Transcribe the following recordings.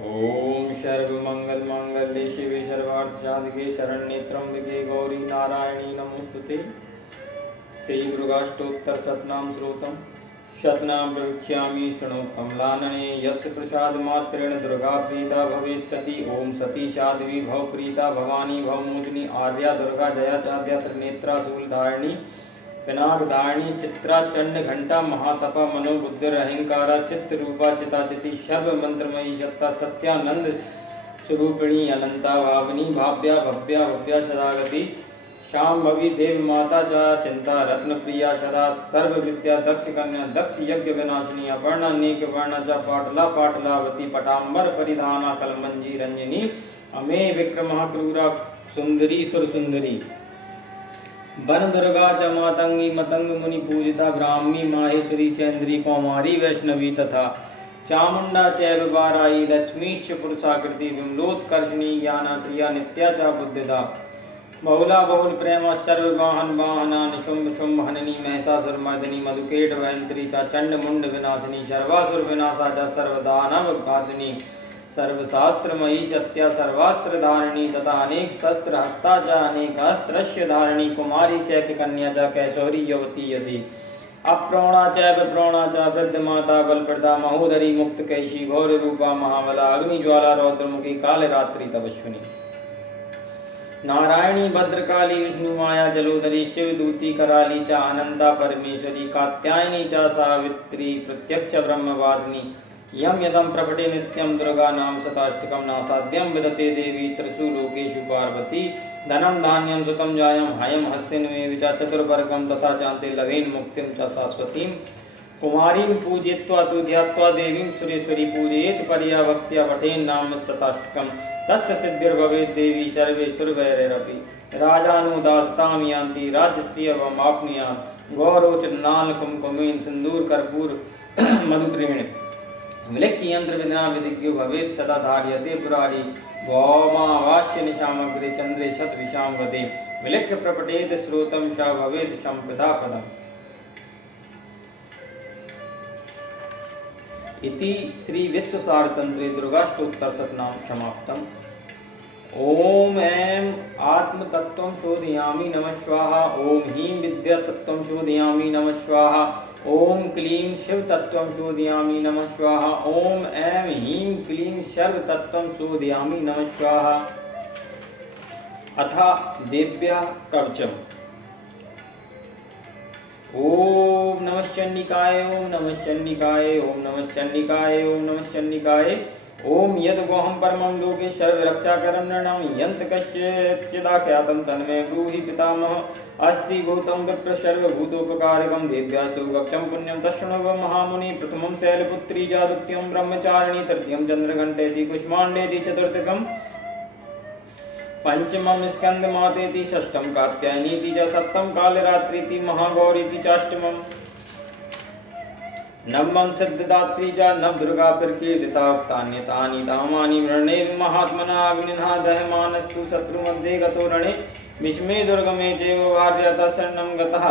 ओम सर्वमंगल मांगल्ये शिवे सर्वार्थ साधके शरण्ये त्र्यंबके गौरी नारायणी नमोस्तुते। श्री दुर्गाष्टोत्तर शतनाम श्रोतम शतनाम प्रवक्ष्यामि शृणोतु कमलानने यस्य प्रसाद मात्रेण दुर्गा प्रीता भवेत् सती। ओम सती साध्वी भव प्रीता भवानी भव मोचनी आर्या दुर्गा जया चाद्या त्रिनेत्रा शूलधारिणी पिनाकधारिणी चित्रा चंड घंटा महातपा मनोबुद्धिर अहंकारा चित्त रूपा चिताचिति सर्व मंत्रमयी सत्ता सत्यानंद स्वरूपिणी अनंता भावनी भाव्या भव्या भव्या सदागति शाम्भवी देव माता चा चिंता रत्न प्रिया सदा सर्व विद्या दक्ष कन्या दक्ष यज्ञ विनाशिनी अपर्णा नेक वर्णा चा पाटला पाटलावती पटाम्बर परिधाना कलमंजी रंजनी अमे विक्रम क्रूरा सुंदरी सुर सुंदरी वन दुर्गा च मातंगी मतंग मुनि पूजिता ब्राह्मी माहेश्वरी चैन्द्री कौमारी वैष्णवी तथा चामुंडा चैव बाराई लक्ष्मीश्च पुरुषाकृति विमलोत्कर्षणी ज्ञाना क्रिया नित्या च बुद्धिदा बहुला बहुल प्रेम सर्व वाहन वाहना निशुंभ शुंभ हननी महिषासुर मर्दिनी मधुकेट वहंत्री च चंड मुंड विनाशिनी सर्वासुर विनाशा च सर्वदानव घातिनी सर्वशास्त्रमयी सत्या सर्वास्त्र धारिणी तथा अनेक शस्त्र हस्ता च अनेक अस्त्रस्य धारिणी कुमारी चैत्य कन्या च कैशोरी युवती यदि अप्रोणा चैव प्रोणा च वृद्ध माता बलप्रदा महोदरी मुक्त कैशी घोर रूपा महाबला अग्निज्वाला रौद्रमुखी काल रात्रि तपस्विनी नारायणी भद्रकाली विष्णु माया जलोदरी शिव दूती कराली च अनंता परमेश्वरी कात्यायनी च सावित्री प्रत्यक्ष ब्रह्मवादिनी यम यदम प्रपटे नित्यं दुर्गा नाम शताष्टकं नासाद्यं विदते देवी त्रिषु लोकेषु पार्वती धनं धान्यं सुतं जायं हायं हस्तिनमेव च चतुर्वर्गं तथा चान्ते लवेन मुक्तिं च शाश्वतीं कुमारीं पूजयित्वा तु ध्यात्वा देवीं सुरेश्वरी पूजयेत् परया भक्त्या पठेन् नाम शताष्टकं तस्य सिद्धिर्भवेत् देवी सर्वेषुर्वैरपि राजानुदासतां यान्ति राज्यश्रियमाप्नुयात् गौरोचनाल कुमकुमेन सिन्दूर कर्पूर मधुत्रेण विलिख्य यंत्र विद्ना विदिज्ञो भवेत् सदा धार्यते पुरारी भौमावास्य निशामग्रे चंद्रे शत विशाम वदे विलिख्य प्रपटेत श्रोतम शा भवेत् संपदा पदम। इति श्री विश्वसारतंत्रे दुर्गाष्टोत्तर शतनाम समाप्तम्। ओम ऐं आत्म तत्वं शोधयामि नमः स्वाहा। ओम ह्रीं विद्या तत्वं शोधयामि नमः स्वाहा। ओम क्लीं शिव तत्वं शोधयामि नमः स्वाहा। ओम ऐं ह्रीं क्लीं सर्व तत्वं शोधयामि नमः स्वाहा। अथा देव्या कवचम्। ओम नमः चंडिकाय ओम नमः चंडिकाय ओम नमः चंडिकाय ओम नमः चंडिकाय ओम यद गोहम परमं लोके सर्व रक्षा करन्नम यंत कश्चिदाख्यातं तन्मे ब्रूहि पितामह अस्ति गौतम विप्र सर्व भूतोपकारकं देव्यास्तु गक्षं पुण्यं तच्छृणव महामुनि प्रथमं शैलपुत्री च द्वितीयं ब्रह्मचारिणी तृतीयं चंद्रघंटेति कुष्मांडेति चतुर्थकं पंचमं स्कंदमातेति षष्ठं कात्यायनीति च सप्तमं कालरात्रीति महागौरीति चाष्टमम् नवमं सिद्धदात्री च नवदुर्गा प्रकीर्तिता उक्तान्यतानि धामानि वृणे महात्मना अग्निना दह्यमानस्तु शत्रुमध्ये गतो रणे विस्मे दुर्गमे चैव वार्यतः शरणं गतः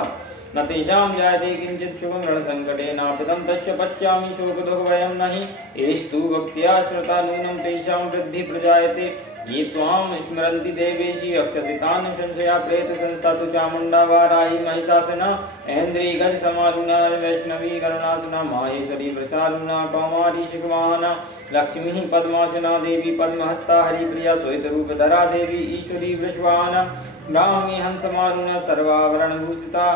न तेषां जायते किञ्चित् शुभं रणसङ्कटे नापदं तस्य पश्यामि शोकदुःखभयं नहि एस्तु भक्त्या स्मृता नूनं तेषां वृद्धि प्रजायते ये त्वां स्मरन्ति देवेशि रक्षसितान् संशया प्रेत संस्थातु चामुण्डा वाराही महिषासना ऐन्द्री गज समारुणा वैष्णवी गरुणासना माहेश्वरी प्रसारुणा कौमारी शिखवाहना लक्ष्मी पद्मासना देवी पद्महस्ता हरिप्रिया श्वेतरूपधरा देवी ईश्वरी वृषवाहना ब्राह्मी हंसमारुणा सर्वाभरणभूषिता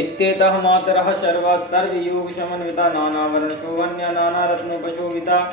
इत्येतः मातरः सर्वा सर्वयोग समन्विता नानावर्णशोभन्या नानारत्नोपशोभिता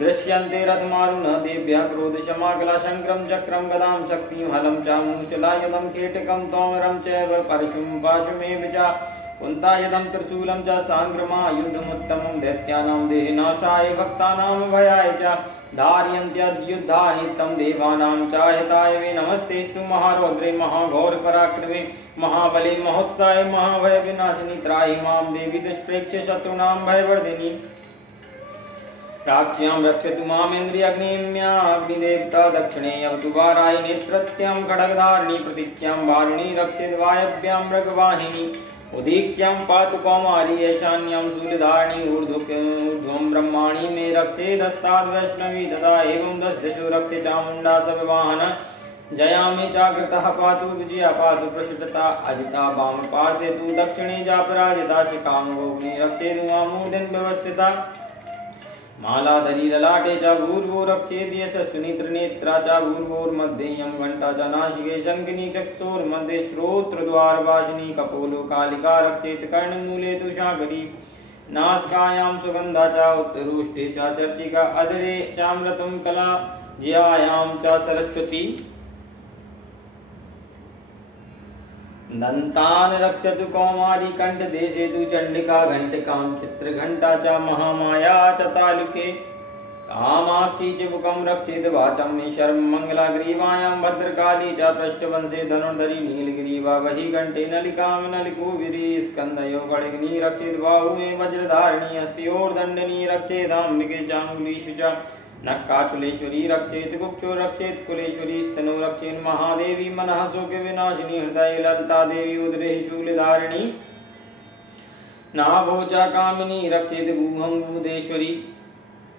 दृश्यन्ते रथमारुणः देव्यः क्रोधशमाकला शङ्करं चक्रं गदां शक्तिं हलं चामूशलायुधं कीटकं तोमरं चैव परशुं पाशुमेव च कुन्तायुधं त्रिशूलं च साङ्ग्रमायुधमुत्तमं दैत्यानां देहनाशाय भक्तानां भयाय च धारयन्त्यद्युद्धानि तं देवानां च हिताय वे नमस्तेस्तु महारौद्रे महाघोरपराक्रमे महाबले महोत्साहे महाभयविनाशिनि त्राहि मां देवी दुष्प्रेक्ष्य शत्रूणां भयवर्धिनि प्राच्यां रक्षतु मामेन्द्रियग्निम्या अग्निदेवता दक्षिणे अवतु वाराहि नेत्रत्यां खड्गधारिणी प्रतीच्यां वारुणी रक्षेत् वायव्यां मृगवाहिनी उदीच्यं पातु कौमारी ईशान्यं शूलधारिणी ऊर्ध्वं ब्रह्माणि मे रक्षेदस्ताद् वैष्णवी तथा एवं दश दिशो रक्षे चामुण्डा सविवाहन जयामि चाकृतः पातु विजया पातु प्रसुतता अजिता वाम पार्श्वे तु दक्षिणे जापराजिता शिखामोग्नि रक्षेदु मूर्धन् व्यवस्थिता मालाधरी ललाटे च भूर्भो रक्षेद् यशस्विनी त्रिनेत्रा च भूर्भोर्मध्ये घंटा च नासिके शंखिनी चक्षुर्मध्ये श्रोत्रद्वारवासिनी कपोलो कालिका रक्षेत् कर्णमूले तु शाकरी नासिकायां सुगंधा च उत्तरोष्ठे च चर्चिका अधरे चामृतं कला ज्यायां च सरस्वती दन्तान् रक्षतु कौमारी कंठदेशे तु चंडिका घंटिकां चित्रघंटा च महामाया च तालुके कामाक्षी चिबुकं रक्षेत वाचं मे शर्ममंगला ग्रीवायां भद्रकाली च पृष्ठवंशे धनुर्धरी नीलग्रीवा वही घंटे नलिकां नलिकोविरी स्कंदयो गणिग्नि रक्षेत बाहु मे वज्रधारिणी हस्त्योर्दण्डनी रक्षेदाम्बिके चाङ्गुलीषु च नक्काचुलेश्वरी रक्षेत गुक्षो रक्षेत कुलेश्वरी स्तनो रक्षेन महादेवी मनः शोक विनाशिनी हृदय ललिता देवी उदरे शूलधारिणी नाभोचा कामिनी रक्षेत गुहं भूतेश्वरी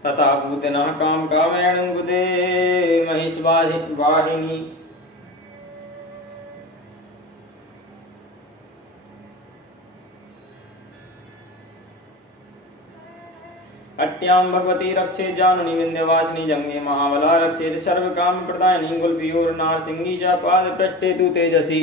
तथा भूतनः काम कामयणं गुदे महिषवाहिनी अट्यां भगवती रक्षेत जाननी विंध्यवासिनी जंगे महाबला रक्षेत सर्वकाम प्रदायिनी गुल्फियोर नारसिंगी च पाद पृष्ठे तु तेजसी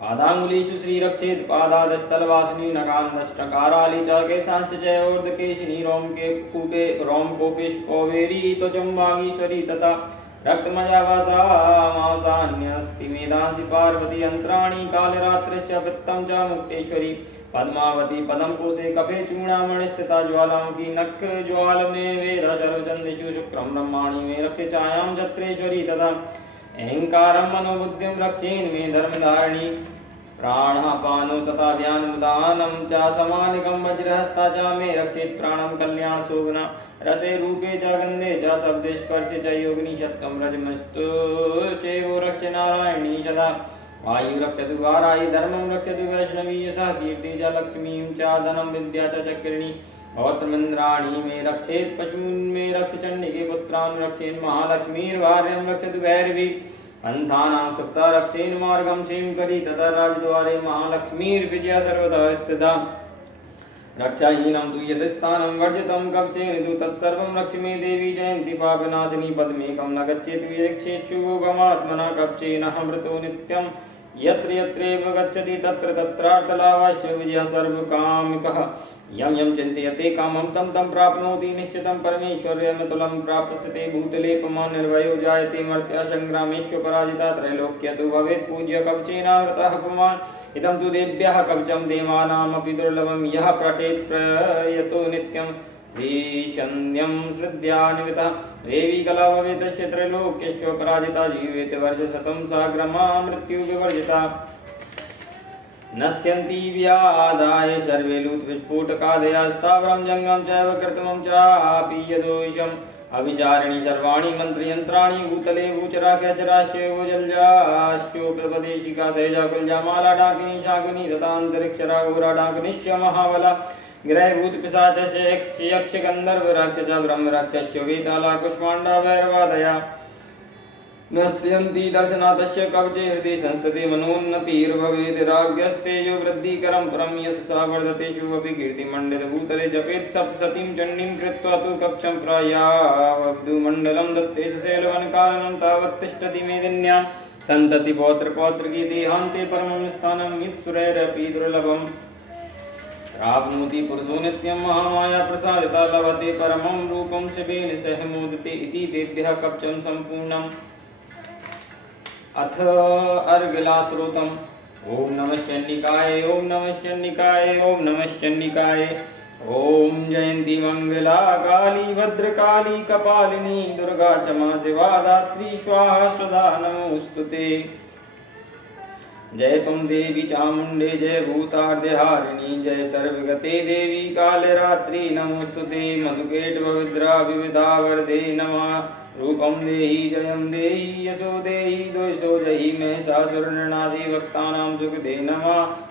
पादांगुलीषु श्री रक्षेत पादादस्तलवासिनी नकान्दष्टकाराली च केशांच चयोर्धकेशिनी रोम के कूपे रोम कोपेश कोवेरी त्वचंबागीश्वरी तथा रक्तमजावासा मासान्यस्ति मेधांसि पार्वती अंतराणि कालरात्रिश्च वित्तं च मुक्तेश्वरी पद्मावती पदं कोशे कफे चूर्णामणिस्थिता ज्वालामुखी नख ज्वाल में वेद सर्वचंदिषु शुक्रं ब्रह्माणि मे रक्षे छायां छत्रेश्वरी तथा अहंकारं मनोबुद्धिं रक्षेन् मे धर्मधारिणी प्राणापानो तथा ध्यानमुदानं च समानिकं वज्रहस्ता च मे रक्षेत् प्राणं कल्याण शोभना रसे रूपे च गंधे च शब्दे स्पर्शे च योगिनी शतकं रजमस्तु चैव रक्ष नारायणी सदा वायु रक्षतु वारायि धर्मं रक्षतु वैष्णवी यशः कीर्ति च लक्ष्मीं च धनं विद्या च चक्रिणी पौत्रमिन्द्राणि मे रक्षेत् पशून् मे रक्ष चण्डिके पुत्रान् रक्षेन् महालक्ष्मीर्भार्यं रक्षतु भैरवी अन्धानां सुप्ता रक्षेन् मार्गं क्षेमकरी तथा राजद्वारे महालक्ष्मीर्विजया सर्वदा स्थिता रक्षाहीनं तु यतस्थानं वर्जितं कवचेन तु तत्सर्वं रक्ष मे देवी जयन्ती पापनाशिनी पद्मेकं न गच्छेत् वियक्षेच्छुगो गमात्मना कवचेनः मृतो नित्यं यत्र यत्रैव गच्छति तत्र तत्रार्थलाभश्च विजयः सर्वकामिकः यं यं चिन्तयते कामं तं तं प्राप्नोति निश्चितं परमेश्वर्यमतुलं प्राप्स्यते भूतले पुमान् निर्भयो जायते मर्त्य संग्रामेषु पराजिता त्रैलोक्य तु भवेत् पूज्य कवचेनावृतः पुमान् इदं तु देव्यः कवचं देवानामपि दुर्लभं यः पठेत् प्रयतो नित्यं ईशन्यं श्रद्धान्वितः देवी कला भवेत् तस्य त्रैलोक्यस्य पराजिता जीवेत् वर्षशतं साग्रमा मृत्युविवर्जिता नश्यन्ति व्यादाय सर्वे लूतविस्फोटकादयास्तावरं जङ्गमं चैव कृत्रिमं चापि यदोषम् अविचारिणी सर्वाणि मन्त्रयन्त्राणि भूतले भूचराख्यचराश्चैव जलजाश्चोपदेशिका सहजा कुलजामाला डाकिनी शाकिनी तथान्तरिक्षरा घोरा डाकिनीश्च महाबला ग्रहभूतपिशाचस्य यक्ष गन्धर्व राक्षस ब्रह्म राक्षस्य वेताला कुष्माण्डा भैरवादया नश्यन्ति दर्शनाथस्य कवचे हृदि संस्थिते मनोन्नतिर्भवेत् राज्ञस्तेजो वृद्धिकरं परं यशसा वर्धते शुभपि कीर्तिमण्डितभूतले जपेत् सप्तशतीं चण्डीं कृत्वा तु कक्षं प्रायावब्धुमण्डलं दत्ते शैलवनकाननं तावत् तिष्ठति मेदिन्यां सन्तति पौत्रपौत्रकी देहान्ते परमं स्थानं मित्सुरैरपि दुर्लभम् प्राप्नोति पुरुषो नित्यं महामाया प्रसादिता लभते परमं रूपं शिवेन सह मोदते इति तेभ्यः कवचं सम्पूर्णम् अथ अर्गलाश्रोतम् ओम नमः चण्डिकाय ओम नमः चण्डिकाय ओम नमः चण्डिकाय ओम जयंती मंगला काली भद्रकाली कपालिनी दुर्गा क्षमा शिवा दात्री स्वाहा स्वधा नमोस्तुते। जय तुम देवी चामुंडे जय भूतार्ध्यहारिणी जय सर्वगते देवी कालरात्रि नमोस्तुते। मधुकेट पवित्रा विविधा वरदे रूपं देहि जयं देहि यशो देहि दोषो जहि महिषासुरनरनाथि भक्तानां सुखदे नमः।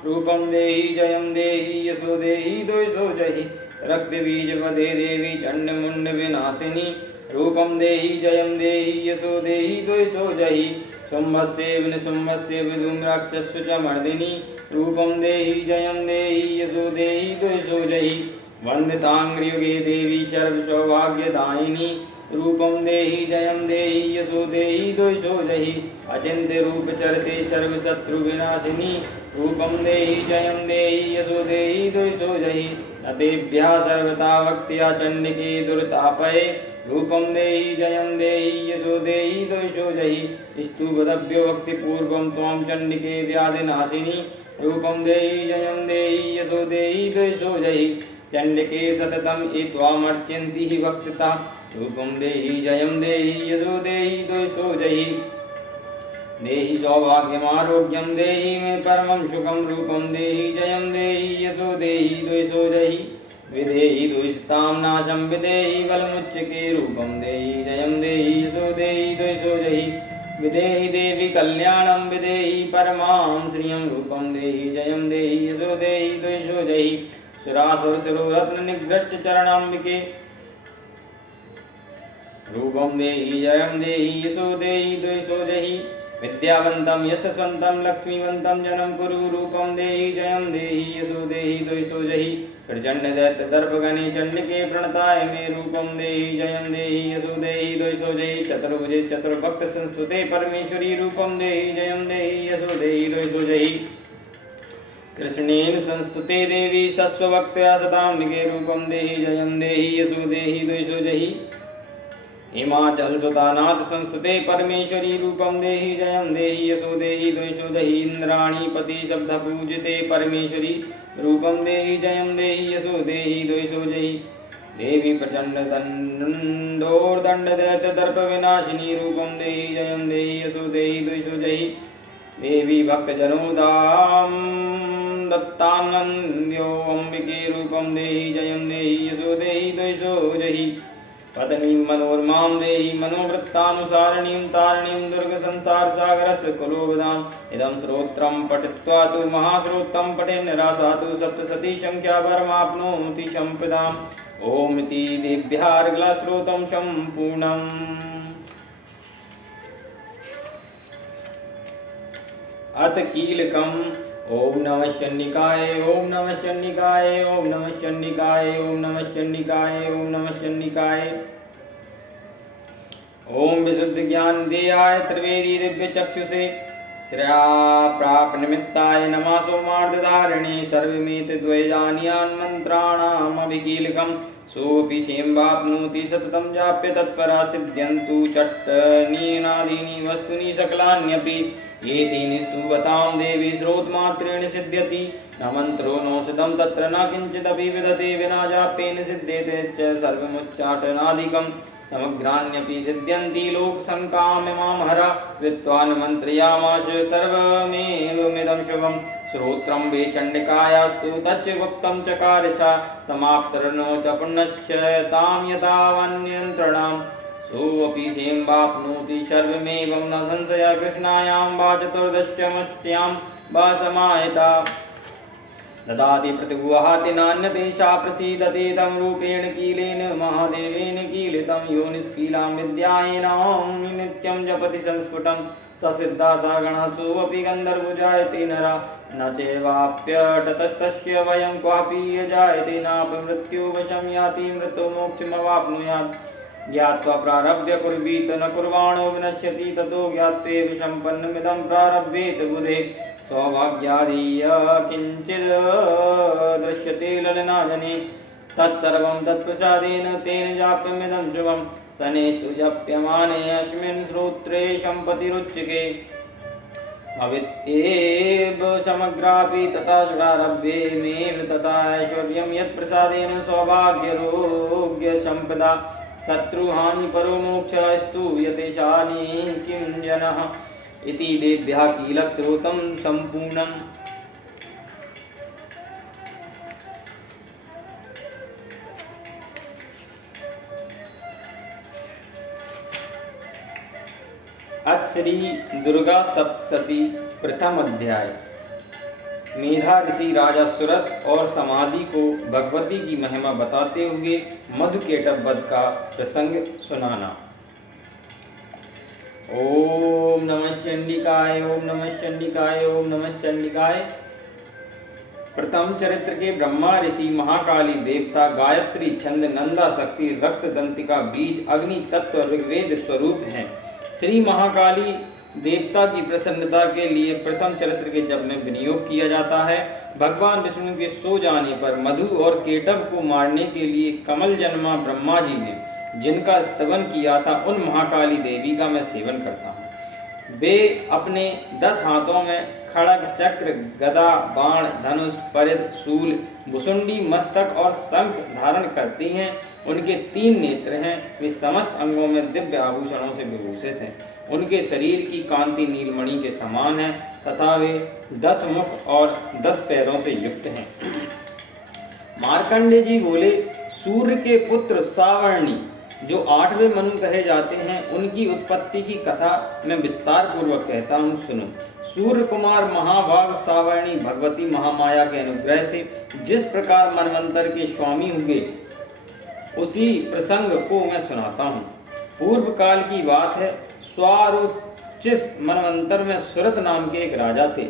रूपं देहि जयं देहि यशो देहि दोषो जहि रक्तबीजवदे देवी चण्डमुण्डविनाशिनी। रूपं देहि जयं देहि यशो देहि दोषो जहि शुम्भस्य विधूम्राक्षस्य च मर्दिनी। रूपं देहि जयं देहि यशो देहि दोषो जहि वन्दिताङ्घ्रियुगे देवी सर्वसौभाग्यदायिनी। रूपं देहि जयं देहि यशो देहि दोषो जहि अचिन्त्य रूप चरते सर्वशत्रुविनाशिनी। रूपं देहि जयं देहि यशो देहि दोषो जहि न तेभ्यः सर्वथा भक्त्या चण्डिके दुर्तापये। रूपं देहि जयं देहि यशो देहि दोषो जहि स्तुवदभ्यो भक्तिपूर्वं त्वां चण्डिके व्याधिनाशिनी। रूपं देहि जयं देहि यशो देहि दोषो जहि चण्डिके सततं ये त्वामर्चन्ति हि भक्तिता। रूपं देहि जयं देहि यशो देहि दोषो जहि देहि सौभाग्यमारोग्यं देहि मे परमं सुखं। रूपं देहि जयं देहि यशो देहि दोषो जहि विदेहि दुष्टां नाशं विदेहि बलमुच्यके। रूपं देहि जयं देहि यशो देहि दोषो जहि विदेहि देवी कल्याणं विदेहि परमां श्रियं। रूपं देहि जयं देहि यशो देहि दोषो जहि सुरासुररत्ननिघ्रष्ट चरणाम्बिके। रूपं देहि जयं देहि यशो देहि दोषो जहि विद्यावन्तं यशस्वन्तं लक्ष्मीवन्तं जनं कुरु। रूपं देहि जयं देहि यशो देहि दोषो जहि प्रचण्ड दैत्यदर्पगणे चण्डिके प्रणताय मे। रूपं देहि जयं देहि यशो देहि दोषो जहि चतुर्भुजे चतुर्भक्त संस्तुते परमेश्वरी। रूपं देहि जयं देहि यशो देहि दोषो जहि कृष्णेन संस्तुते देवी शश्वभक्त्या सदाम्बिके। रूपं देहि जयं देहि यशो देहि दोषो जहि हिमाचल सुतानाथ संस्तुते परमेश्वरी। रूपं देहि जयं देहि यशो देहि दोषो जहि इंद्राणी पति शब्द पूजिते परमेश्वरी। रूपं देहि जयं देहि यशो देहि दोषो जहि देवी प्रचंड दंडोर्दंड दैत्य दर्प विनाशिनी। रूपं देहि जयं देहि यशो देहि दोषो जहि देवी भक्तजनोदां दत्तानन्द्यो अम्बिके। रूपं देहि जयं देहि यशो देहि दोषो जहि पत्नीं मनोरमां देहि मनोवृत्तानुसारिणीं तारिणीं दुर्गसंसारसागरस्य कुलोवदाम्। इदं श्रोत्रं पठित्वा तु महाश्रोत्रं पठेन्निरासातु सप्तशती संख्या वरमाप्नोति सम्पदाम्। ॐ इति देव्यार्घ्यश्रोत्रं सम्पूर्णम्। अथ कीलकम्। ओम नमः शन्निकाय ओम नमः शन्निकाय ओम नमः शन्निकाय ओम नमः शन्निकाय ओम नमः शन्निकाय। ओम विशुद्ध ज्ञान देहाय त्रिवेदी दिव्य चक्षुषे श्रेया प्राप निमित्ताय नमः सोमार्धधारिणे सर्वमेत द्वैजानीयान् मंत्राणाम् अभिकीलकम्। सोऽपि चेम्बाप्नोति सततं जाप्य तत्परा सिद्ध्यन्तु चट्टनीनादीनि वस्तूनि सकलान्यपि। एतेन स्तुवतां देवी श्रोत्रमात्रेण सिद्ध्यति न मन्त्रो नौषधं तत्र न किञ्चिदपि विदते विना जाप्येन सिद्ध्यते च सर्वमुच्चाटनादिकम्। समग्राण्यपि सिद्ध्यन्ति लोकसङ्काम्यमां हरा कृत्वा न मन्त्रयामाश सर्वमेवमिदं शुभम्। श्रोत्रं वे चण्डिकायास्तु तच्च गुप्तं चकार च समाप्तर्नो च पुण्यस्य तां यथावन्यन्त्रणाम्। सोऽपि सेम्बाप्नोति सर्वमेवं न संशयः कृष्णायां वा चतुर्दश्यमष्ट्यां वा समाहिता। ददाति प्रतिगुहाति नान्यदेशा प्रसीदते तं रूपेण कीलेन महादेवेन कीलितं। यो निष्कीलां विद्यायेनां नित्यं जपति संस्फुटं स सिद्धा सा गणः। सोऽपि गन्धर्वो जायते नरा न चैवाप्यतस्तस्य वयं क्वापि यजायते नापि मृत्युवशं याति मृतो मोक्षमवाप्नुयात्। ज्ञात्वा प्रारभ्य कुर्वीत न कुर्वाणो विनश्यति ततो ज्ञात्वेव सम्पन्नमिदं प्रारभ्येत बुधे। सौभाग्यादीय किञ्चिद् दृश्यते ललनाजने तत्सर्वं तत्प्रसादेन तेन जाप्यमिदं शुभम्। शनेस्तु जप्यमाने अस्मिन् श्रोत्रे सम्पतिरुच्यते भवित्येव समग्रापि तथा प्रारभ्ये मेन तथा ऐश्वर्यं यत्प्रसादेन सौभाग्यरोग्यसम्पदा। शत्रुहानि परो मोक्षस्तु यतेशानि किं जनः। इति देव्याः कीलकश्रोत्रं सम्पूर्णम्। अथ श्री दुर्गा सप्तशती प्रथम अध्याय। मेधा ऋषि राजा सुरथ और समाधि को भगवती की महिमा बताते हुए मधुकेटभ वध का प्रसंग सुनाना। ओम नमः चंडिकाय, ओम नमः चंडिकाय, ओम नमः चंडिकाय। प्रथम चरित्र के ब्रह्मा ऋषि महाकाली देवता गायत्री छंद नंदा शक्ति रक्त दंतिका बीज अग्नि तत्व ऋग्वेद स्वरूप हैं। श्री महाकाली देवता की प्रसन्नता के लिए प्रथम चरित्र के जप में विनियोग किया जाता है। भगवान विष्णु के सो जाने पर मधु और केटभ को मारने के लिए कमल जन्मा ब्रह्मा जी ने जिनका स्तवन किया था, उन महाकाली देवी का मैं सेवन करता हूँ। वे अपने 10 हाथों में खड़ग चक्र गदा बाण धनुष परिध शूल भुसुंडी मस्तक और शंख धारण करती हैं। उनके 3 नेत्र हैं। वे समस्त अंगों में दिव्य आभूषणों से विभूषित हैं। उनके शरीर की कांति नीलमणि के समान है तथा वे 10 मुख और 10 पैरों से युक्त हैं। मार्कंडे जी बोले, सूर्य के पुत्र सावर्णी जो 8वें मनु कहे जाते हैं, उनकी उत्पत्ति की कथा मैं विस्तार पूर्वक कहता हूँ, सुनो। सूर्य कुमार महाभाग सावर्णी भगवती महामाया के अनुग्रह से जिस प्रकार मनवंतर के स्वामी हुए, उसी प्रसंग को मैं सुनाता हूँ। पूर्व काल की बात है। स्वारोचिस मनवंतर में सुरत नाम के एक राजा थे,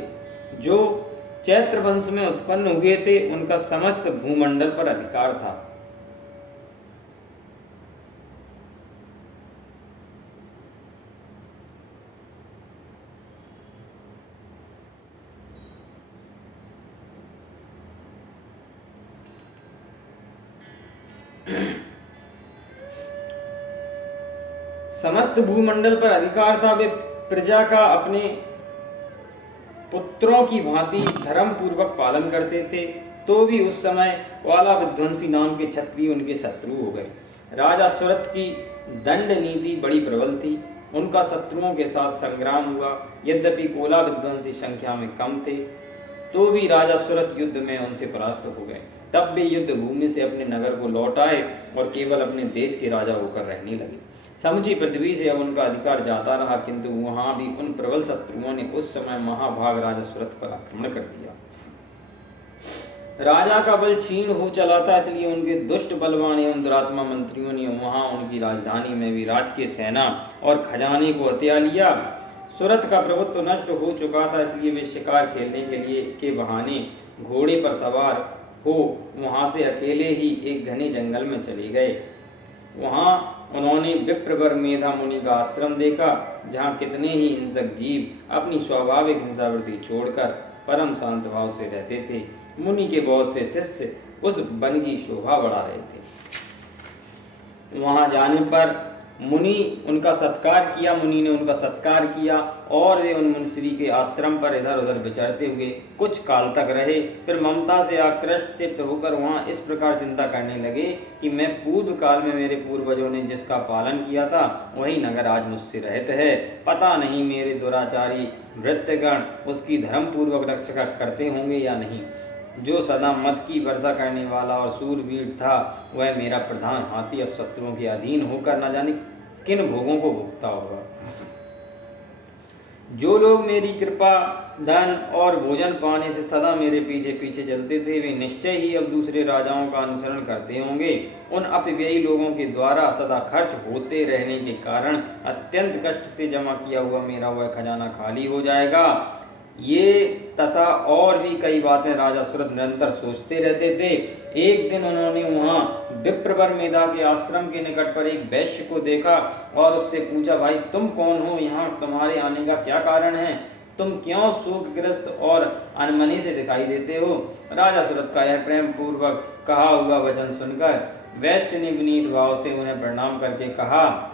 जो चैत्र वंश में उत्पन्न हुए थे। उनका समस्त भूमंडल पर अधिकार था। समस्त भूमंडल पर अधिकार था। वे प्रजा का अपने पुत्रों की भांति धर्म पूर्वक पालन करते थे। तो भी उस समय वाला विध्वंसी नाम के क्षत्रिय उनके शत्रु हो गए। राजा सुरथ की दंड नीति बड़ी प्रबल थी। उनका शत्रुओं के साथ संग्राम हुआ। यद्यपि कोला विध्वंसी संख्या में कम थे, तो भी राजा सुरथ युद्ध में उनसे परास्त हो गए। तब वे युद्ध भूमि से अपने नगर को लौट आए और केवल अपने देश के राजा होकर रहने लगे। समझी पृथ्वी से अब उनका अधिकार जाता रहा, किंतु वहां भी उन प्रबल शत्रुओं ने उस समय महाभाग राजा सुरथ पर आक्रमण कर दिया। राजा का बल क्षीण हो चला था, इसलिए उनके दुष्ट बलवान एवं दुरात्मा मंत्रियों ने वहां उनकी राजधानी में भी राजकीय सेना और खजाने को हत्या लिया। सुरथ का प्रभुत्व नष्ट हो चुका था, इसलिए वे शिकार खेलने के बहाने घोड़े पर सवार हो वहां से अकेले ही एक घने जंगल में चले गए। वहां उन्होंने विप्रवर मेधा मुनि का आश्रम देखा, जहां कितने ही हिंसक जीव अपनी स्वाभाविक हिंसावृत्ति छोड़कर परम शांत भाव से रहते थे। मुनि के बहुत से शिष्य उस वन की शोभा बढ़ा रहे थे। वहां जाने पर मुनि ने उनका सत्कार किया और वे उन मुंशी के आश्रम पर इधर उधर विचरते हुए कुछ काल तक रहे। फिर ममता से आकृष्ट चित्त होकर वहां इस प्रकार चिंता करने लगे कि मैं पूर्व काल में मेरे पूर्वजों ने जिसका पालन किया था, वही नगर आज मुझसे रहित है। पता नहीं मेरे दुराचारी भृत्यगण उसकी धर्म पूर्वक रक्षा करते होंगे या नहीं। जो सदा मद की वर्षा करने वाला और सूरवीर था, वह मेरा प्रधान हाथी अब शत्रुओं के अधीन होकर न जाने किन भोगों को भुगता होगा। जो लोग मेरी कृपा धन और भोजन पाने से सदा मेरे पीछे पीछे चलते थे, वे निश्चय ही अब दूसरे राजाओं का अनुसरण करते होंगे। उन अपव्ययी लोगों के द्वारा सदा खर्च होते रहने के कारण अत्यंत कष्ट से जमा किया हुआ मेरा वह खजाना खाली हो जाएगा। ये तथा और भी कई बातें राजा सुरथ निरंतर सोचते रहते थे। एक दिन उन्होंने वहां विप्रवर मेधा के आश्रम के निकट पर एक वैश्य को देखा और उससे पूछा, भाई तुम कौन हो? यहाँ तुम्हारे आने का क्या कारण है? तुम क्यों शोकग्रस्त और अनमने से दिखाई देते हो? राजा सुरथ का यह प्रेम पूर्वक कहा हुआ वचन सुनकर वैश्य ने विनीत भाव से उन्हें प्रणाम करके कहा।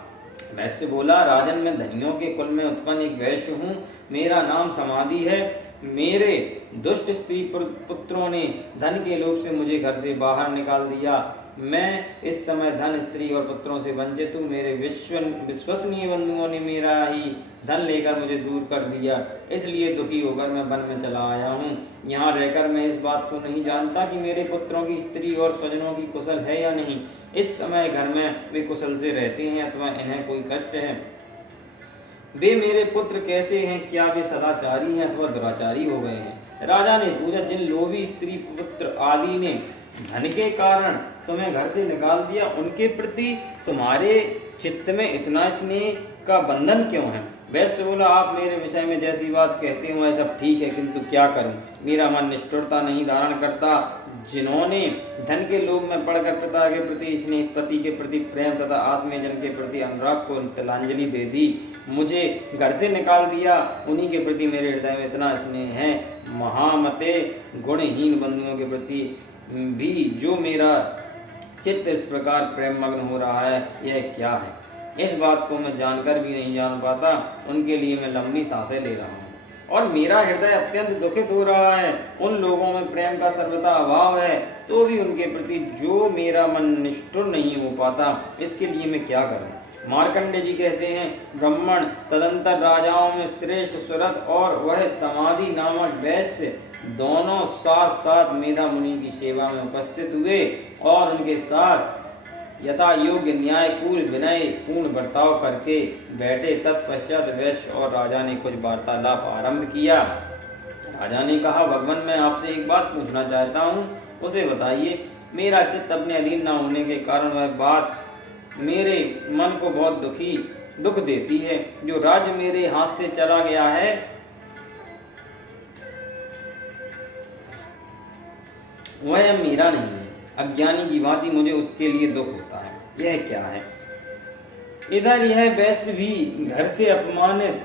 वैश्य बोला, राजन मैं धनियों के कुल में उत्पन्न एक वैश्य हूँ। मेरा नाम समाधि है। मेरे दुष्ट स्त्री पुत्रों ने धन के लोभ से मुझे घर से बाहर निकाल दिया। मैं इस समय धन स्त्री और पुत्रों से वंचित हूँ। मेरे विश्वसनीय बंधुओं ने मेरा ही धन लेकर मुझे दूर कर दिया, इसलिए दुखी होकर मैं वन में चला आया हूँ। यहाँ रहकर मैं इस बात को नहीं जानता कि मेरे पुत्रों की स्त्री और स्वजनों की कुशल है या नहीं। इस समय घर में वे कुशल से रहते हैं अथवा इन्हें कोई कष्ट है। वे मेरे पुत्र कैसे हैं, क्या वे सदाचारी हैं अथवा दुराचारी हो गए हैं? राजा ने पूछा, जिन लोभी स्त्री पुत्र आदि ने धन के कारण तुम्हें घर से निकाल दिया, उनके प्रति तुम्हारे चित्त में इतना स्नेह का बंधन क्यों है? वैश्य बोला, आप मेरे विषय में जैसी बात कहते हो सब ठीक है, किंतु क्या करूं, मेरा मन निष्ठुरता नहीं धारण करता। जिन्होंने धन के लोभ में पड़कर पिता के प्रति स्नेह, पति के प्रति प्रेम तथा आत्मीयजन के प्रति अनुराग को तिलांजलि दे दी, मुझे घर से निकाल दिया, उन्हीं के प्रति मेरे हृदय में इतना स्नेह है। महामते, गुणहीन बंधुओं के प्रति भी जो मेरा चित्त इस प्रकार प्रेम मग्न हो रहा है, यह क्या है? इस बात को मैं जानकर भी नहीं जान पाता, उनके लिए मैं लंबी सांसें ले रहा हूँ और मेरा हृदय अत्यंत दुखित हो रहा है। उन लोगों में प्रेम का सर्वथा अभाव है, तो भी उनके प्रति जो मेरा मन निष्ठुर नहीं हो पाता, इसके लिए मैं क्या करूं? मार्कंडे जी कहते हैं, ब्राह्मण तदंतर राजाओं में श्रेष्ठ सुरथ और वह समाधि नामक वैश्य दोनों साथ साथ मेधा मुनि की सेवा में उपस्थित हुए और उनके साथ यथा योग्य न्यायपूर्ण विनय पूर्ण बर्ताव करके बैठे। तत्पश्चात वैश्य और राजा ने कुछ वार्तालाप आरंभ किया। राजा ने कहा, भगवान, मैं आपसे एक बात पूछना चाहता हूँ, उसे बताइए। मेरा चित्त अपने अधीन न होने के कारण वह बात मेरे मन को बहुत दुख देती है। जो राज्य मेरे हाथ से चला गया है, वह मेरा नहीं है। अज्ञानी की भांति मुझे उसके लिए दुख होता है। यह क्या है? इधर यह वैश्य भी घर से अपमानित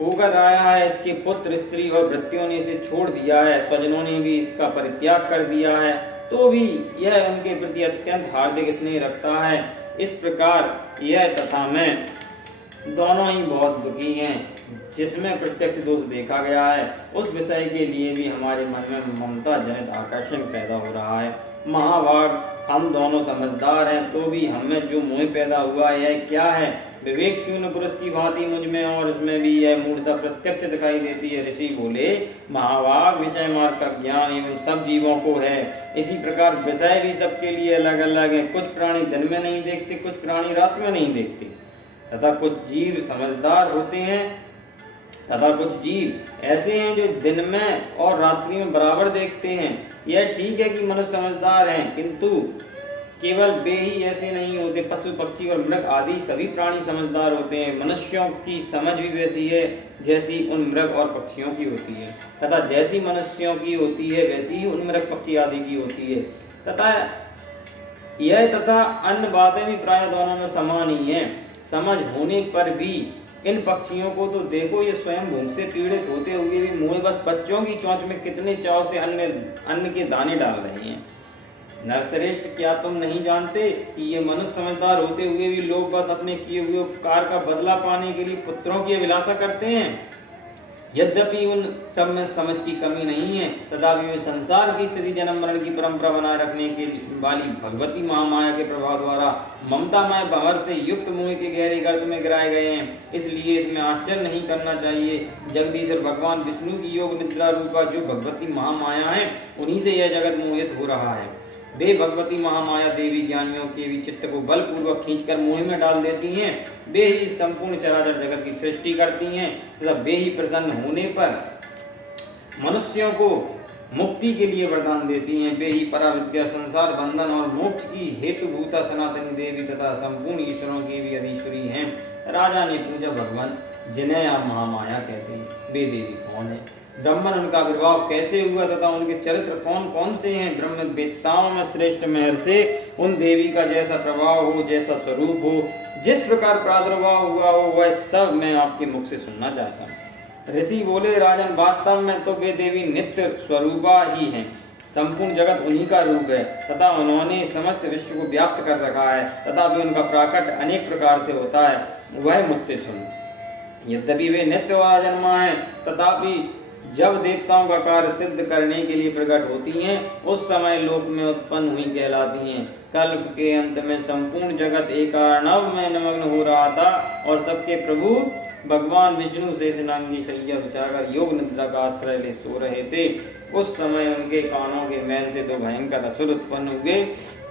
होकर आया है, इसके पुत्र स्त्री और भृत्यों ने इसे छोड़ दिया है, स्वजनों ने भी इसका परित्याग कर दिया है, तो भी यह उनके प्रति अत्यंत हार्दिक स्नेह रखता है। इस प्रकार यह तथा मैं दोनों ही बहुत दुखी हैं। जिसमें प्रत्यक्ष दोष देखा गया है, उस विषय के लिए भी हमारे मन में ममता जनित आकर्षण पैदा हो रहा है। महाभाग, हम दोनों समझदार हैं, तो भी हमें जो मोह पैदा हुआ यह क्या है? विवेक शून्य पुरुष की भांति मुझ में और इसमें भी यह मूर्ता प्रत्यक्ष दिखाई देती है। ऋषि बोले, महाभाग, विषय मार्ग का ज्ञान एवं सब जीवों को है। इसी प्रकार विषय भी सबके लिए अलग अलग है। कुछ प्राणी दिन में नहीं देखते, कुछ प्राणी रात में नहीं देखते, तथा कुछ जीव समझदार होते हैं तथा कुछ जीव ऐसे हैं जो दिन में और रात्रि में बराबर देखते हैं। यह ठीक है कि मनुष्य समझदार हैं, किंतु केवल वे ही ऐसे नहीं होते। पशु पक्षी और मृग आदि सभी प्राणी समझदार होते हैं। मनुष्यों की समझ भी वैसी है जैसी उन मृग और पक्षियों की होती है, तथा जैसी मनुष्यों की होती है वैसी ही उन मृग पक्षी आदि की होती है। तथा अन्य बातें भी प्राय दोनों में समान ही है। समझ होने पर भी इन पक्षियों को तो देखो, ये स्वयं भूख से पीड़ित होते हुए भी मुँह बस बच्चों की चोंच में कितने चाव से अन्न के दाने डाल रहे हैं। नरश्रेष्ठ, क्या तुम नहीं जानते कि ये मनुष्य समझदार होते हुए भी लोग बस अपने किए हुए उपकार का बदला पाने के लिए पुत्रों की अभिलाषा करते हैं? यद्यपि उन सब में समझ की कमी नहीं है, तथापि वे संसार की स्थिति जन्म मरण की परंपरा बनाए रखने के वाली भगवती महामाया के प्रभाव द्वारा ममतामय भंवर से युक्त मोह के गहरे गर्त में गिराए गए हैं। इसलिए इसमें आश्चर्य नहीं करना चाहिए। जगदीश्वर भगवान विष्णु की योग निद्रा रूपा जो भगवती महामाया है, उन्हीं से यह जगत मोहित हो रहा है। वे भगवती महामाया देवी ज्ञानियों के भी चित्त को बलपूर्वक खींचकर मोह में डाल देती हैं। वे ही संपूर्ण चराचर जगत की सृष्टि करती हैं, तथा वे ही प्रसन्न होने पर मनुष्यों को मुक्ति के लिए वरदान देती हैं। वे ही पराविद्या, संसार बंधन और मोक्ष की हेतुभूता सनातनी देवी तथा संपूर्ण ईश्वरों की भी अधीश्वरी हैं। राजा ने पूछा, भगवान, जिन्हें आप महामाया कहते हैं, वे देवी कौन है? ब्राह्मण, उनका विभाव कैसे हुआ तथा उनके चरित्र कौन कौन से हैं? ब्रह्म वेत्ताओं में श्रेष्ठ महर्षि, उन देवी का जैसा प्रभाव हो, जैसा स्वरूप हो, जिस प्रकार प्रादुर्भाव हुआ हो, वह सब मैं आपके मुख से सुनना चाहता हूँ। ऋषि बोले, राजन, वास्तव में तो वे देवी नित्य स्वरूपा ही हैं। संपूर्ण जगत उन्हीं का रूप है तथा उन्होंने समस्त विश्व को व्याप्त कर रखा है, तथा भी उनका प्राकट अनेक प्रकार से होता है, वह मुझसे सुन। यद्यपि वे नित्य वाजन्मा है, तथापि जब देवताओं का कार्य सिद्ध करने के लिए प्रकट होती हैं, उस समय लोक में उत्पन्न हुई कहलाती हैं। कल्प के अंत में संपूर्ण जगत एकार्णव में निमग्न हो रहा था और सबके प्रभु भगवान विष्णु शेषनाग की शैया बिछाकर योग निद्रा का आश्रय ले सो रहे थे। उस समय उनके कानों के मैल से तो भयंकर असुर उत्पन्न हुए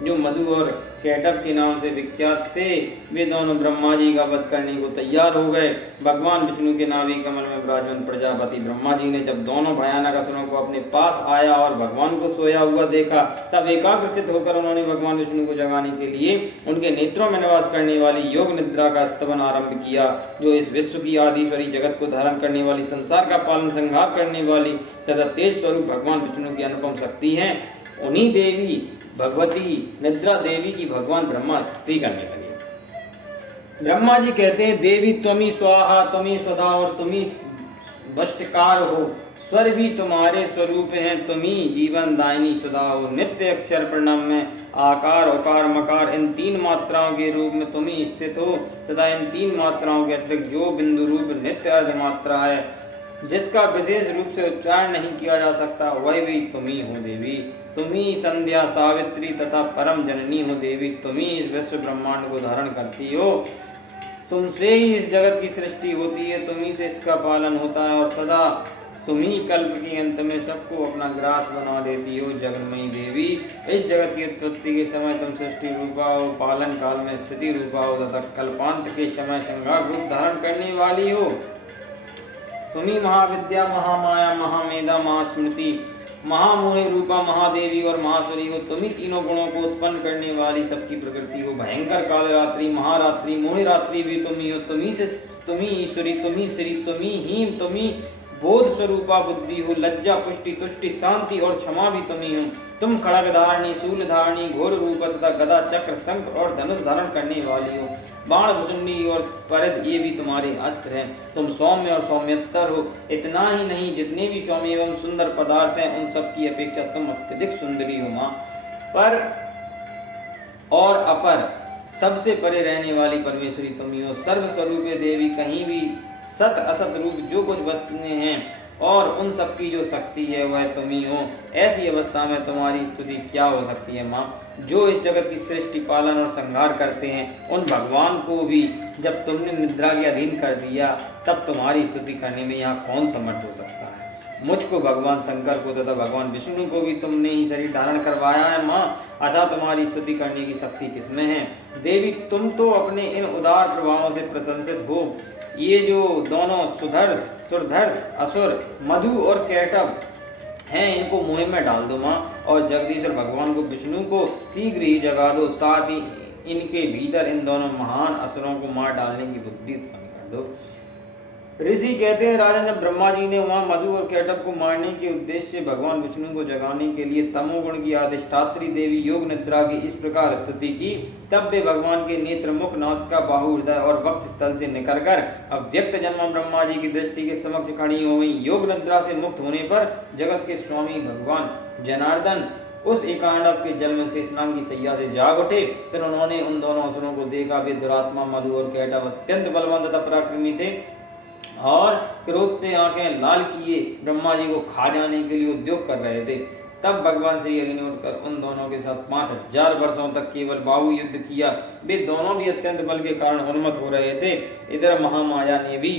जो मधु और कैटभ के नाम से विख्यात थे। वे दोनों ब्रह्मा जी का वध करने को तैयार हो गए। भगवान विष्णु के नाभि कमल में विराजमान प्रजापति ब्रह्मा जी ने जब दोनों भयानक असुरों को अपने पास आया और भगवान को सोया हुआ देखा, तब एकाग्रचित्त होकर उन्होंने भगवान विष्णु को जगाने के लिए उनके नेत्रों में निवास करने वाली योग निद्रा का स्तवन आरंभ किया, जो इस विश्व की आदिश्वरी जगत को धारण करने वाली, संसार का पालन संहार करने वाली तथा तेज स्वरूप भगवान विष्णु की अनुपम शक्ति है। उन्हीं देवी भगवती निद्रा देवी की भगवान ब्रह्मा स्तुति करने लगे। ब्रह्मा जी कहते हैं, देवी त्वमी स्वाहा, त्वमी स्वधा और तुम्ही वष्टकार हो। स्वर भी तुम्हारे स्वरूप हैं, तुम्ही जीवन दायिनी सुधा हो। नित्य अक्षर प्रणव में आकार उकार मकार इन तीन मात्राओं के रूप में तुम्ही स्थित हो तथा इन तीन मात्राओं के अतिरिक्त जो बिंदु रूप नित्य अर्ध मात्रा है, जिसका विशेष रूप से उच्चारण नहीं किया जा सकता, वह भी तुम्ही हो देवी। तुम्ही संध्या सावित्री तथा परम जननी हो देवी। तुम्ही इस विश्व ब्रह्मांड को धारण करती हो, तुमसे ही इस जगत की सृष्टि होती है, तुम्ही से इसका पालन होता है और सदा तुम्ही कल्प के अंत में सबको अपना ग्रास बना देती हो। जगन्मयी देवी, इस जगत की उत्पत्ति के समय तुम सृष्टि रूपा हो, पालन काल में स्थिति रूपा हो तथा कल्पांत के समय संहार रूप धारण करने वाली हो। तुम्ही महाविद्या, महामाया, महामेधा, महास्मृति, महामोहि रूपा महादेवी और महासुरी हो। तुम्ही तीनों गुणों को उत्पन्न करने वाली सबकी प्रकृति हो। भयंकर कालरात्रि, महारात्रि, मोहिरात्रि भी तुम्ही हो। तुम्ही ईश्वरी, तुम्ही श्री, तुम्ही हीन, तुम्ही बोध स्वरूपा बुद्धि हो। लज्जा, पुष्टि, तुष्टि, शांति और क्षमा भी तुम्ही हो। तुम खड़ग धारणी, शूल धारणी, घोर रूप तथा गदा, चक्र, शंख और धनुष धारण करने वाली हो। बाण, भुसुंडी और परिध ये भी तुम्हारे अस्त्र हैं। तुम सौम्य और सौम्यतर हो। इतना ही नहीं, जितने भी सौम्य एवं सुंदर पदार्थ हैं उन सब की अपेक्षा तुम अत्यधिक सुंदरी हो माँ। पर और अपर सबसे परे रहने वाली परमेश्वरी तुम्ही हो। सर्वस्वरूपे देवी, कहीं भी सत असत रूप जो कुछ वस्तुएं हैं और उन सब की जो शक्ति है वह तुम्ही हो। ऐसी अवस्था में तुम्हारी स्तुति क्या हो सकती है माँ। जो इस जगत की सृष्टि पालन और संहार करते हैं, उन भगवान को भी जब तुमने निद्रा के अधीन कर दिया, तब तुम्हारी स्तुति करने में यहाँ कौन समर्थ हो सकता है। मुझको, भगवान शंकर को तथा भगवान विष्णु को भी तुमने ही शरीर धारण करवाया है माँ, अतः तुम्हारी स्तुति करने की शक्ति किसमें है। देवी, तुम तो अपने इन उदार प्रभावों से प्रशंसित हो। ये जो दोनों सुरधर्ष असुर मधु और कैटभ हैं, इनको मुंह में डाल दो माँ, और जगदीश्वर भगवान को विष्णु को शीघ्र ही जगा दो। साथ ही इनके भीतर इन दोनों महान असुरों को मार डालने की बुद्धि उत्पन्न कर दो। ऋषि कहते हैं, राजन, जब ब्रह्मा जी ने वहां मधु और कैटभ को मारने के उद्देश्य से भगवान विष्णु को जगाने के लिए तमोगुण की अधिष्ठात्री देवी योग निद्रा की इस प्रकार स्तुति की, तब वे भगवान के नेत्र, मुख, नासिका, बाहु, हृदय और वक्ष स्थल से निकलकर अव्यक्त जन्म ब्रह्मा जी की दृष्टि के समक्ष खड़ी हो गई। योग निद्रा से मुक्त होने पर जगत के स्वामी भगवान जनार्दन उस एकांडव के जल में शेषनाग की सैया से जाग उठे। फिर उन्होंने उन दोनों असुरों को देखा। वे दुरात्मा मधु और कैटभ अत्यंत बलवंत तथा पराक्रमी थे और क्रोध से आंखें लाल किए ब्रह्मा जी को खा जाने के लिए उद्योग कर रहे थे। तब भगवान श्री हरि ने उठकर उन दोनों के साथ 5000 वर्षों तक केवल बाहु युद्ध किया। वे दोनों भी अत्यंत बल के कारण उन्मत्त हो रहे थे। इधर महामाया ने भी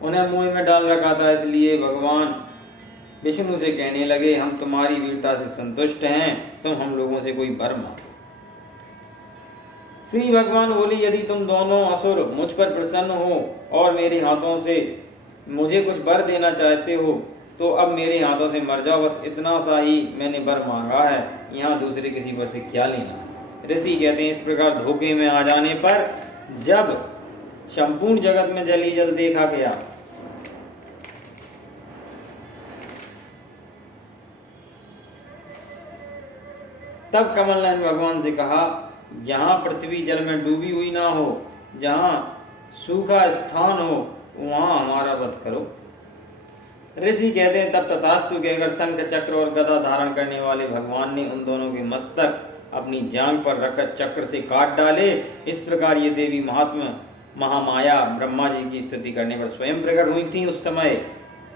उन्हें मुंह में डाल रखा था, इसलिए भगवान विष्णु से कहने लगे, हम तुम्हारी वीरता से संतुष्ट हैं, तुम हम लोगों से कोई वर मांगो। श्री भगवान बोले, यदि तुम दोनों असुर मुझ पर प्रसन्न हो और मेरे हाथों से मुझे कुछ वर देना चाहते हो, तो अब मेरे हाथों से मर जाओ। बस इतना सा ही मैंने वर मांगा है, यहाँ दूसरे किसी पर से क्या लेना। ऋषि कहते हैं, इस प्रकार धोखे में आ जाने पर जब संपूर्ण जगत में जल ही जल देखा गया, तब कमल नयन भगवान से कहा, जहाँ पृथ्वी जल में डूबी हुई ना हो, जहाँ सूखा स्थान हो, वहां हमारा वध करो। ऋषि कहते हैं, तब तथास्तु कहकर शंख, चक्र और गदा धारण करने वाले भगवान ने उन दोनों के मस्तक अपनी जांघ पर रखकर चक्र से काट डाले। इस प्रकार ये देवी महात्मा महामाया ब्रह्मा जी की स्तुति करने पर स्वयं प्रकट हुई थी उस समय।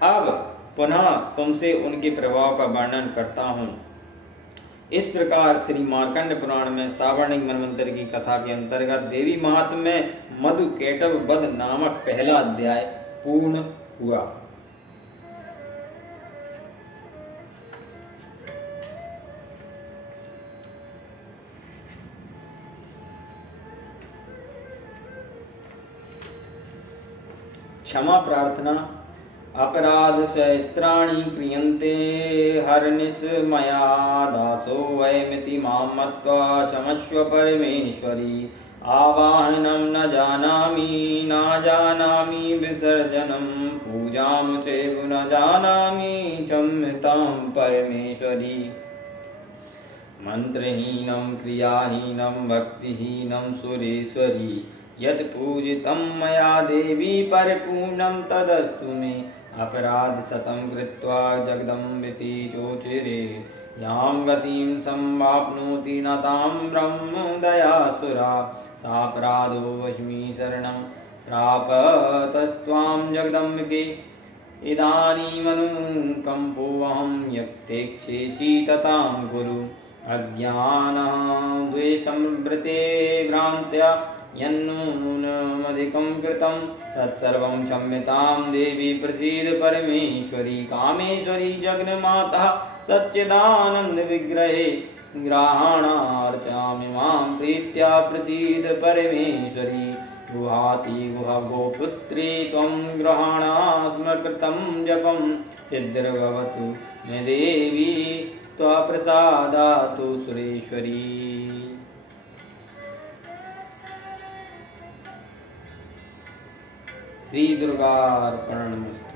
अब पुनः तुमसे उनके प्रभाव का वर्णन करता हूँ। इस प्रकार श्री मार्कंड पुराण में सावर्णिक मनवंतर की कथा के अंतर्गत देवी महात्म्य में मधु कैटभ वध नामक पहला अध्याय पूर्ण हुआ। क्षमा प्रार्थना। अपराध सहस्राणि क्रियन्ते हरनिश मया दासो वयमिति मां मत्वा क्षमस्व परमेश्वरी। आवाहनं न जानामि विसर्जनं पूजां चैव न जानामि क्षम्यतां परमेश्वरी। मंत्रहीनं क्रियाहीनं भक्तिहीनं सुरेश्वरी। यत् पूजितं मया देवी परिपूर्णं तदस्तु मे। अपराध शतं कृत्वा जगदम्बिति चोचिरे। यां गतिं सम्वाप्नोति न तां ब्रह्म दयासुरा। सापराधो वच्मि शरणं प्रापतस्त्वां जगदम्बिके। इदानीमनुकम्पोऽहं यत्तेक्षेषि ततां कुरु। अज्ञानः द्वेषमृते भ्रान्त्या यन्नूनमधिकं कृतं तत्सर्वं क्षम्यतां देवी प्रसीद परमेश्वरी। कामेश्वरी जगन्माता सच्चिदानन्दविग्रहे ग्रहाणार्चामि मां प्रीत्या प्रसीद परमेश्वरी। गुहाति गुहगोपुत्री त्वं ग्रहाणास्मकृतं जपं सिद्धिर्भवतु मे देवी त्वप्रसादातु सुरेश्वरी। श्री दुर्गार्पणमस्तु।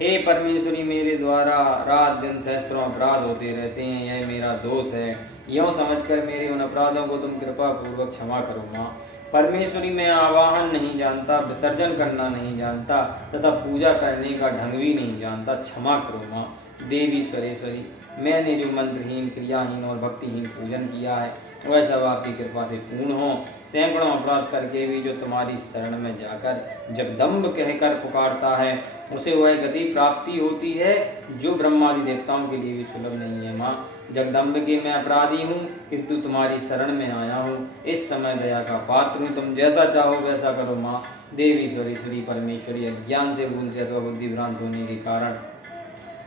हे परमेश्वरी, मेरे द्वारा रात दिन सहस्त्रों अपराध होते रहते हैं, यह मेरा दोष है। यों समझकर मेरे उन अपराधों को तुम कृपा पूर्वक क्षमा करो माँ। परमेश्वरी, मैं आवाहन नहीं जानता, विसर्जन करना नहीं जानता तथा पूजा करने का ढंग भी नहीं जानता, क्षमा करो माँ। देवी स्वरेश्वरी, मैंने जो मंत्रहीन, क्रियाहीन और भक्तिहीन पूजन किया है वह सब आपकी कृपा से पूर्ण हो। सैकड़ों अपराध करके भी जो तुम्हारी शरण में जाकर जगदम्ब कहकर पुकारता है उसे वह गति प्राप्ति होती है जो ब्रह्मादि देवताओं के लिए भी सुलभ नहीं है माँ। जगदम्ब के मैं अपराधी हूँ, किंतु तुम्हारी शरण में आया हूँ। इस समय दया का पात्र हूँ, तुम जैसा चाहो वैसा करो माँ। देवी स्वरेश्वरी परमेश्वरी, अज्ञान से, भूल से अथवा बुद्धि भ्रांत होने के कारण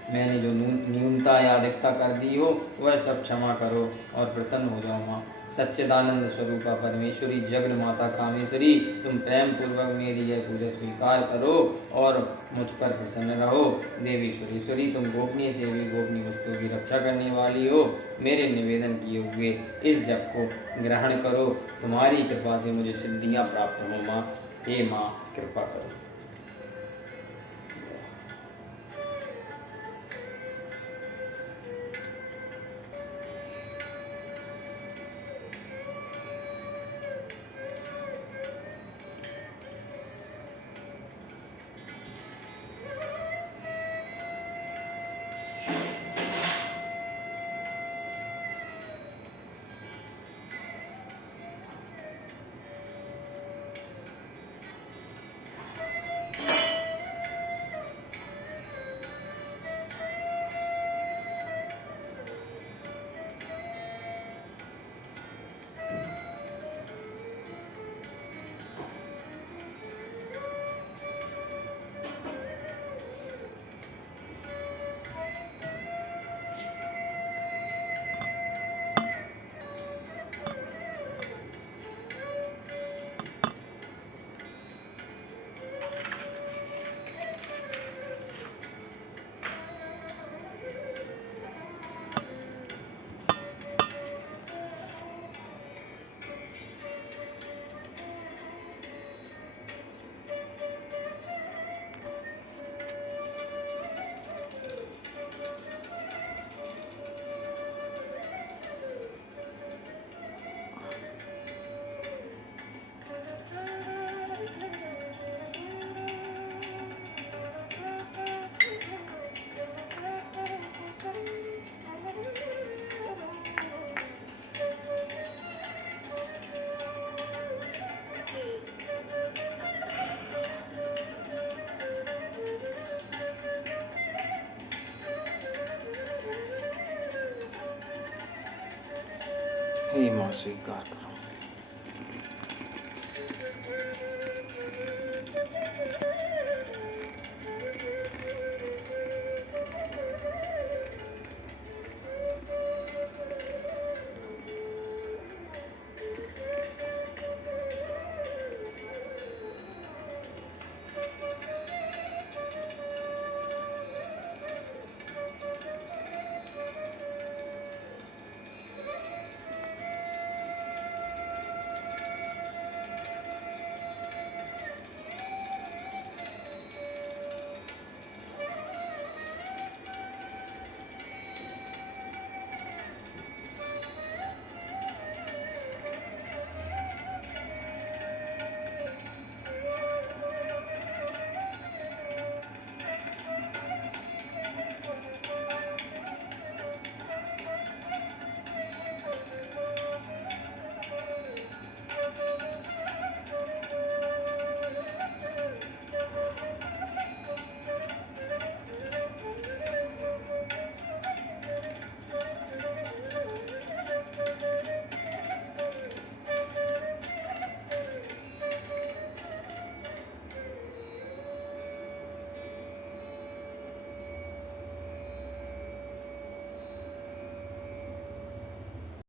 मैंने जो न्यूनता या अधिकता कर दी हो वह सब क्षमा करो और प्रसन्न हो जाओ माँ। सच्चिदानंद स्वरूपा परमेश्वरी, जगन माता कामेश्वरी, तुम प्रेम पूर्वक मेरी यह पूजा स्वीकार करो और मुझ पर प्रसन्न रहो। देवी सुरेश्वरी, तुम गोपनीय से भी गोपनीय वस्तुओं की रक्षा करने वाली हो। मेरे निवेदन किए हुए इस जप को ग्रहण करो। तुम्हारी कृपा से मुझे सिद्धियाँ प्राप्त हो माँ। हे माँ, कृपा करो। हे माँ, स्वीकार करो।